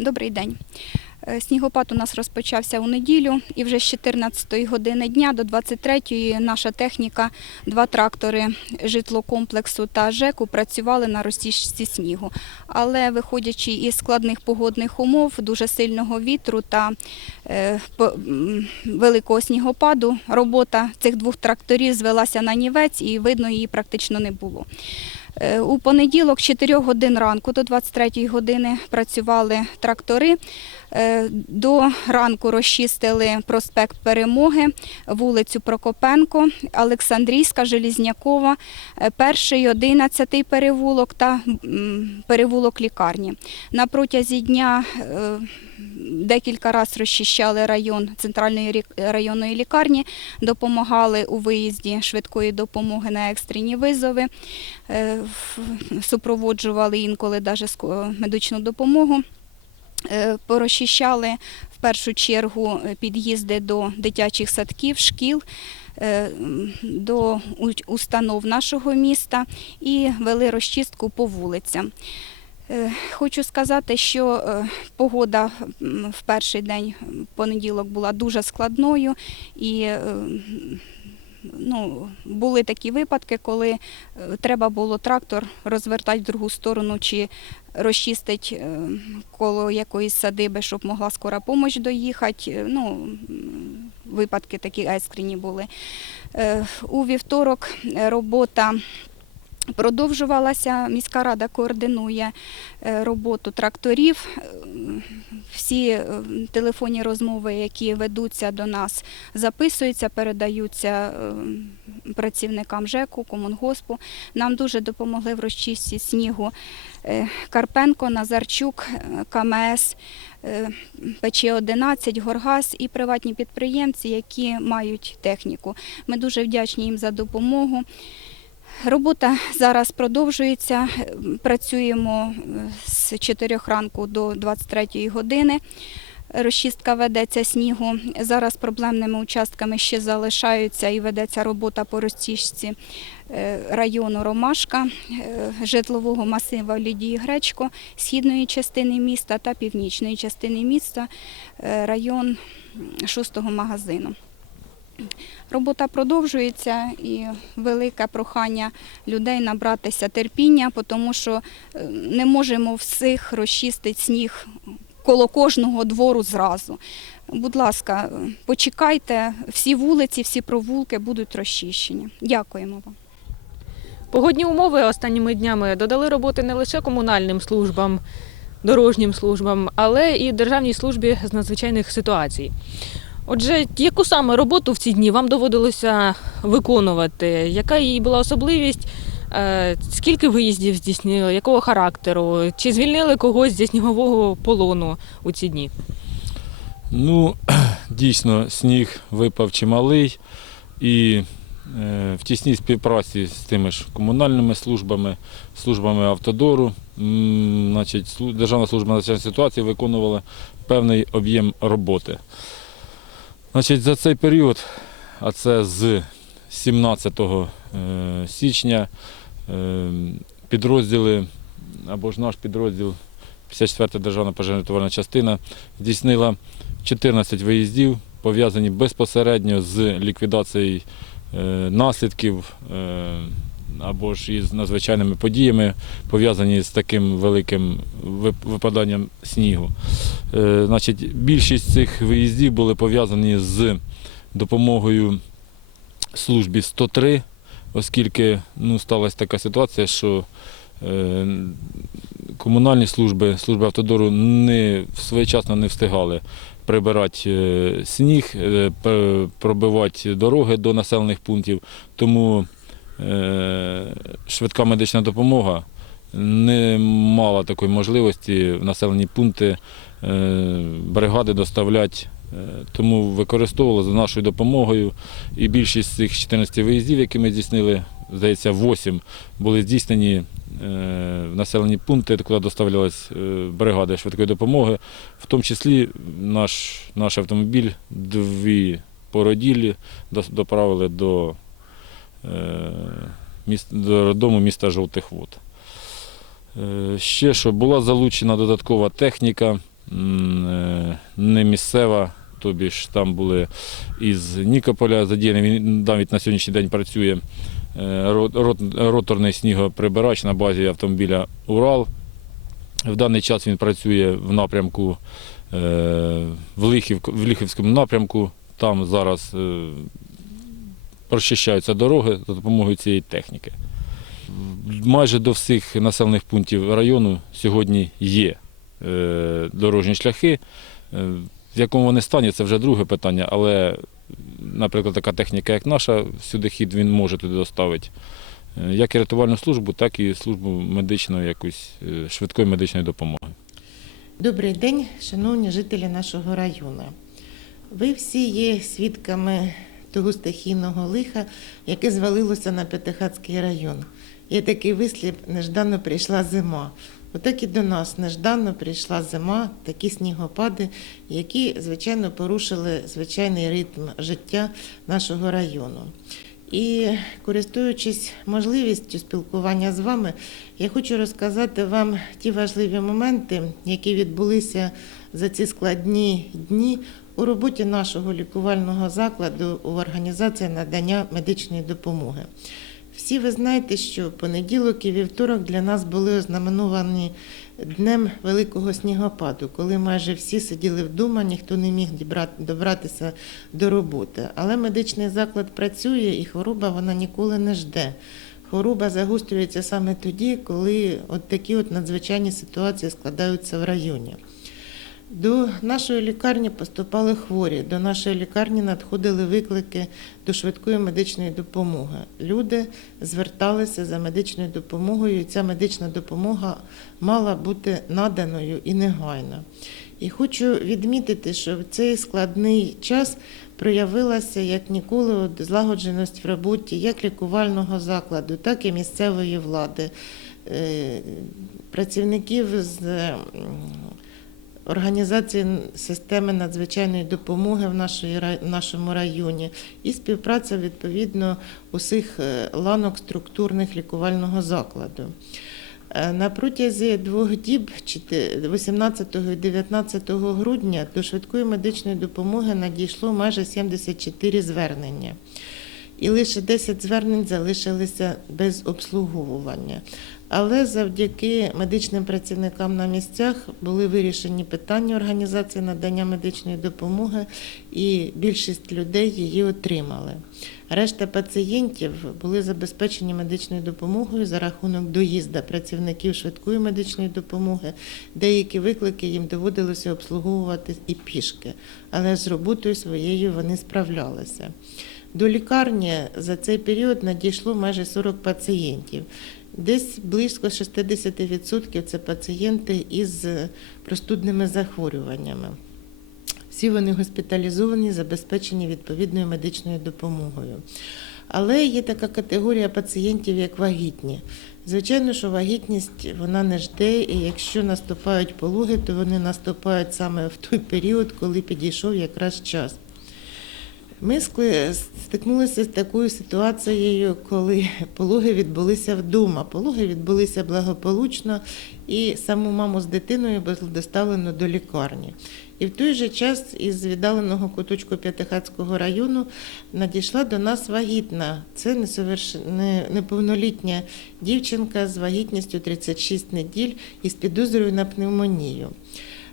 Добрий день. Е, Снігопад у нас розпочався у неділю, і вже з 14 години дня до 23-ї наша техніка, два трактори житлокомплексу та ЖЕКу працювали на розтіжці снігу. Але виходячи із складних погодних умов, дуже сильного вітру та е, великого снігопаду, робота цих двох тракторів звелася на нівець і видно її практично не було. Е, У понеділок з 4 годин ранку до 23 години працювали трактори. Е, До ранку розчистили проспект Перемоги, вулицю Прокопенко, Олександрійська, Желізнякова, е, перший, одинадцятий перевулок та перевулок лікарні. На протязі дня е, декілька разів розчищали район центральної районної лікарні, допомагали у виїзді швидкої допомоги на екстрені визови, супроводжували інколи навіть медичну допомогу. Е, Порозчищали в першу чергу е, під'їзди до дитячих садків, шкіл, е, до установ нашого міста і вели розчистку по вулицям. Хочу сказати, що погода в перший день понеділок була дуже складною і ну, були такі випадки, коли е, треба було трактор розвертати в другу сторону чи розчистити е, коло якоїсь садиби, щоб могла скора допомога доїхати. Е, Ну, випадки такі екстрені були. У вівторок робота продовжувалася. Міська рада координує е, роботу тракторів. Е, Всі е, телефонні розмови, які ведуться до нас, записуються, передаються працівникам ЖЕКу, Комунгоспу. Нам дуже допомогли в розчистці снігу Карпенко, Назарчук, КМС, е, ПЧ-11, Горгаз і приватні підприємці, які мають техніку. Ми дуже вдячні їм за допомогу. Робота зараз продовжується. Працюємо е, з 4 ранку до 23 години. Розчистка ведеться снігу. Зараз проблемними участками ще залишаються і ведеться робота по розтіжці е, району Ромашка, е, житлового масива Лідії Гречко, східної частини міста та північної частини міста, район 6-го магазину. Робота продовжується і велике прохання людей набратися терпіння, тому що е, не можемо всіх розчистити сніг коло кожного двору зразу. Будь ласка, почекайте, всі вулиці, всі провулки будуть розчищені. Дякуємо вам. Погодні умови останніми днями додали роботи не лише комунальним службам, дорожнім службам, але і Державній службі з надзвичайних ситуацій. Отже, яку саме роботу в ці дні вам доводилося виконувати? Яка її була особливість? Е, Скільки виїздів здійснили, якого характеру? Чи звільнили когось зі снігового полону у ці дні? Ну, дійсно, сніг випав чималий і е, в тісній співпраці з тими ж комунальними службами, службами автодору, значить, Державна служба надзвичайних ситуацій виконувала певний об'єм роботи. Значить, за цей період, а це з 17 е, січня, е, підрозділи або ж наш підрозділ 54-та державна пожежно-рятувальна частина здійснила 14 виїздів, пов'язані безпосередньо з ліквідацією е, наслідків або ж із надзвичайними подіями, пов'язані з таким великим випаданням снігу. Е, Значить, більшість цих виїздів були пов'язані з допомогою службі 103, оскільки ну, сталася така ситуація, що е, комунальні служби, служби автодору не своєчасно не встигали прибирати е, сніг, пробивати дороги до населених пунктів. Тому швидка медична допомога не мала такої можливості в населені пункти е, бригади доставляти. Е, Тому використовували за нашою допомогою. І більшість цих 14 виїздів, які ми здійснили, здається, 8 були здійснені е, в населені пункти, куди доставлялись е, бригади швидкої допомоги. В тому числі наш, наш автомобіль, дві породілі доправили до, е, до роддому міста Жовтих Вод. Е, Ще що була залучена додаткова техніка е, не місцева, тобі ж там були із Нікополя задіяні, він навіть на сьогоднішній день працює е, ро- рот- роторний снігоприбирач на базі автомобіля Урал. В даний час він працює в напрямку е, в, Лихів, Лихівському напрямку. Там зараз е, розчищаються дороги за допомогою цієї техніки. Майже до всіх населених пунктів району сьогодні є е, дорожні шляхи. Е, В якому вони стані, це вже друге питання, але, наприклад, така техніка, як наша, сюди хід він може туди доставити е, як і рятувальну службу, так і службу медичної, якоїсь швидкої медичної допомоги. Добрий день, шановні жителі нашого району. Ви всі є свідками того стихійного лиха, яке звалилося на П'ятихатський район. Є такий вислів неждано прийшла зима. Отак і до нас неждано прийшла зима, такі снігопади, які, звичайно, порушили звичайний ритм життя нашого району. І користуючись можливістю спілкування з вами, я хочу розказати вам ті важливі моменти, які відбулися за ці складні дні у роботі нашого лікувального закладу у організації надання медичної допомоги. Всі ви знаєте, що понеділок і вівторок для нас були ознаменовані днем великого снігопаду, коли майже всі сиділи вдома, ніхто не міг добратися до роботи. Але медичний заклад працює і хвороба вона ніколи не жде. Хвороба загострюється саме тоді, коли от такі от надзвичайні ситуації складаються в районі. До нашої лікарні поступали хворі. До нашої лікарні надходили виклики до швидкої медичної допомоги. Люди зверталися за медичною допомогою, і ця медична допомога мала бути наданою і негайно. І хочу відмітити, що в цей складний час проявилася як ніколи злагодженість в роботі як лікувального закладу, так і місцевої влади, е, працівників з організації системи надзвичайної допомоги в нашої в нашому районі і співпраця відповідно усіх е, ланок структурних лікувального закладу. Е, На протязі двох діб, 18 і 19 грудня, до швидкої медичної допомоги надійшло майже 74 звернення. І лише 10 звернень залишилися без обслуговування. Але завдяки медичним працівникам на місцях були вирішені питання організації надання медичної допомоги, і більшість людей її отримали. Решта пацієнтів були забезпечені медичною допомогою за рахунок доїзда працівників швидкої медичної допомоги. Деякі виклики їм доводилося обслуговувати і пішки, але з роботою своєю вони справлялися. До лікарні за цей період надійшло майже 40 пацієнтів. Десь близько 60% це пацієнти із простудними захворюваннями. Всі вони госпіталізовані, забезпечені відповідною медичною допомогою. Але є така категорія пацієнтів, як вагітні. Звичайно, що вагітність вона не жде, і якщо наступають пологи, то вони наступають саме в той період, коли підійшов якраз час. Ми стикнулися з такою ситуацією, коли пологи відбулися вдома. Пологи відбулися благополучно, і саму маму з дитиною було доставлено до лікарні. І в той же час із віддаленого куточку П'ятихатського району надійшла до нас вагітна. Це неповнолітня дівчинка з вагітністю 36 неділь із підозрою на пневмонію.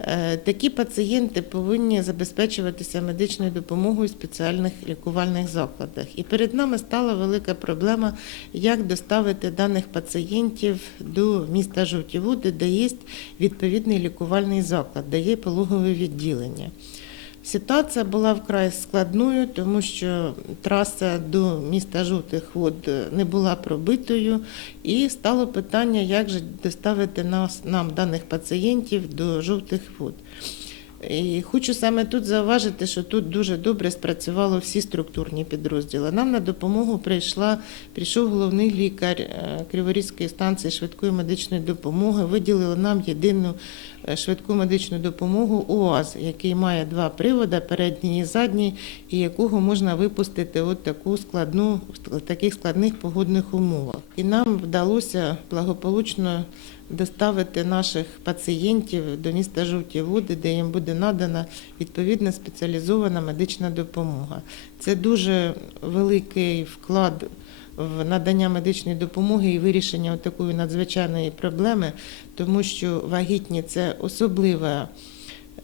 Е, Такі пацієнти повинні забезпечуватися медичною допомогою в спеціальних лікувальних закладах. І перед нами стала велика проблема, як доставити даних пацієнтів до міста Жовтівуди, де є відповідний лікувальний заклад, де є пологове відділення. Ситуація була вкрай складною, тому що траса до міста Жовтих Вод не була пробитою, і стало питання, як же доставити нас, нам даних пацієнтів до жовтих вод. І хочу саме тут зауважити, що тут дуже добре спрацювали всі структурні підрозділи. Нам на допомогу прийшла, прийшов головний лікар е, Криворізької станції швидкої медичної допомоги, виділили нам єдину е, швидку медичну допомогу УАЗ, який має два приводи, передній і задній, і якого можна випустити от таку складну, в таких складних погодних умовах. І нам вдалося благополучно доставити наших пацієнтів до міста Жовті Води, де їм буде надана відповідна спеціалізована медична допомога. Це дуже великий вклад в надання медичної допомоги і вирішення такої надзвичайної проблеми, тому що вагітні це особлива.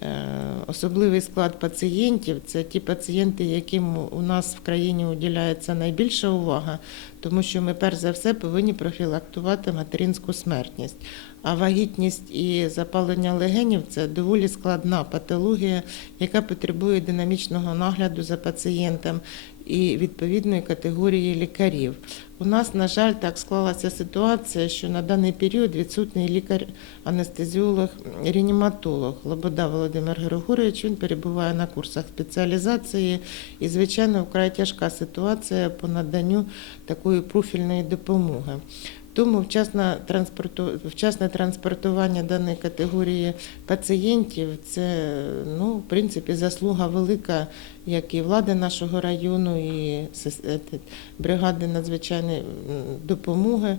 Е, Особливий склад пацієнтів це ті пацієнти, яким у нас в країні уділяється найбільша увага, тому що ми перш за все повинні профілактувати материнську смертність. А вагітність і запалення легенів це доволі складна патологія, яка потребує динамічного нагляду за пацієнтом і відповідної категорії лікарів. У нас, на жаль, так склалася ситуація, що на даний період відсутній лікар-анестезіолог, реаніматолог Лобода Володимир Григорович. Він перебуває на курсах спеціалізації, і, звичайно, вкрай тяжка ситуація по наданню такої профільної допомоги. Тому вчасне, вчасне транспортування даної категорії пацієнтів це ну, в принципі заслуга велика як і влади нашого району, і е, бригади надзвичайної допомоги,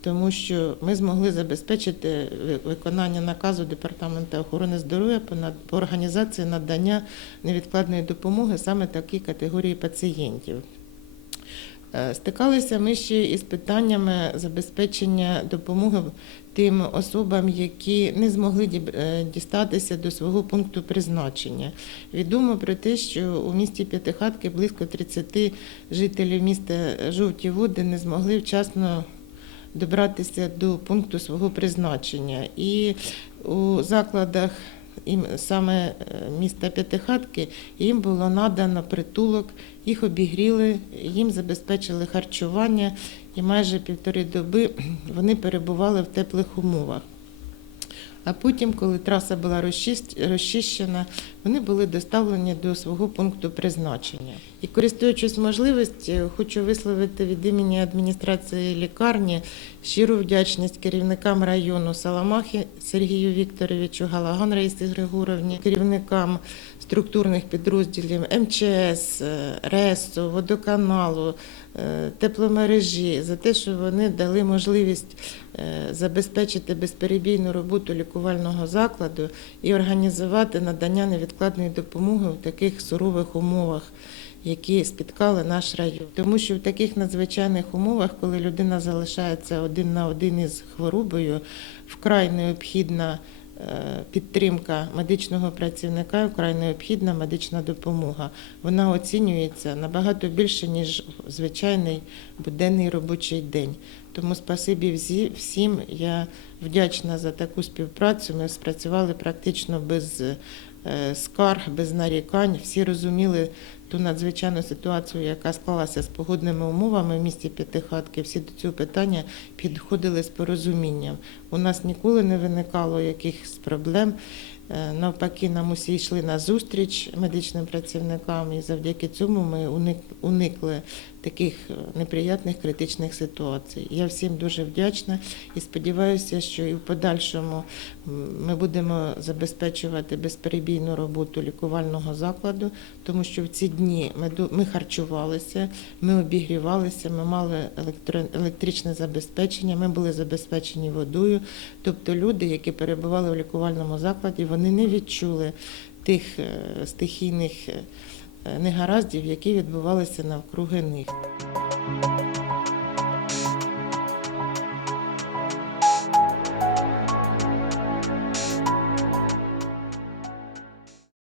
тому що ми змогли забезпечити виконання наказу Департаменту охорони здоров'я по організації надання невідкладної допомоги саме такій категорії пацієнтів. Е, Стикалися ми ще із питаннями забезпечення допомоги тим особам, які не змогли е, дістатися до свого пункту призначення. Відомо про те, що у місті П'ятихатки близько 30 жителів міста Жовті Води не змогли вчасно добратися до пункту свого призначення. І у закладах їм саме е, міста П'ятихатки їм було надано притулок, їх обігріли, їм забезпечили харчування, і майже півтори доби вони перебували в теплих умовах. А потім, коли траса була розчищена, вони були доставлені до свого пункту призначення. І користуючись можливістю, хочу висловити від імені адміністрації лікарні щиру вдячність керівникам району Саламахи Сергію Вікторовичу, Галаган Раїсі Григоровні, керівникам структурних підрозділів МЧС, РЕСу, водоканалу, е, тепломережі за те, що вони дали можливість е, забезпечити безперебійну роботу лікувального закладу і організувати надання невідкладної допомоги в таких сурових умовах. Які спіткали наш район, тому що в таких надзвичайних умовах, коли людина залишається один на один із хворобою, вкрай необхідна е, підтримка медичного працівника, вкрай необхідна медична допомога. Вона оцінюється набагато більше ніж звичайний буденний робочий день. Тому спасибі всім. Я вдячна за таку співпрацю. Ми спрацювали практично без скарг, без нарікань. Всі розуміли ту надзвичайну ситуацію, яка склалася з погодними умовами в місті П'ятихатки. Всі до цього питання підходили з порозумінням. У нас ніколи не виникало якихось проблем. Е, Навпаки, нам усі йшли на зустріч медичним працівникам, і завдяки цьому ми уникли таких е, неприятних критичних ситуацій. Я всім дуже вдячна і сподіваюся, що і в подальшому ми будемо забезпечувати безперебійну роботу лікувального закладу, тому що в ці дні ми, харчувалися, ми обігрівалися, ми мали електричне забезпечення, ми були забезпечені водою. Тобто люди, які перебували в лікувальному закладі, вони не відчули тих е, стихійних е, негараздів, які відбувалися навкруги них.